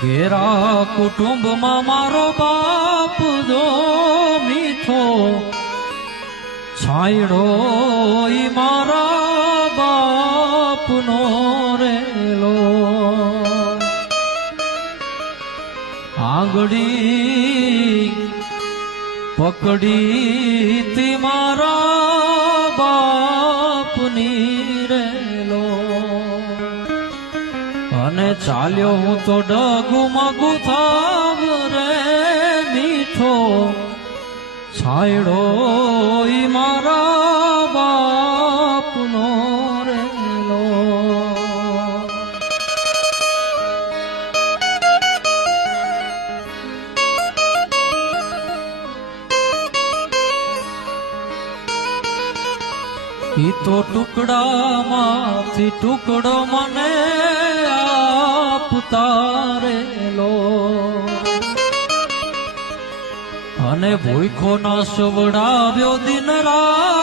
ઘેરા કુટુંબમાં મારો બાપ જો મીઠો છાંયડો ઈ મારા બાપનો રેલો આંગળી પકડી તી મારા બાપની રેલો અને ચાલ્યો હું તો ડગુ મગુ થાવ રે મીઠો છાંયડો ઈ મારા બાપનો રેલો ઈ તો ટુકડામાંથી ટુકડો મને આપતા રેલો અને ભૂખો ના સવડાવ્યો દિન રાત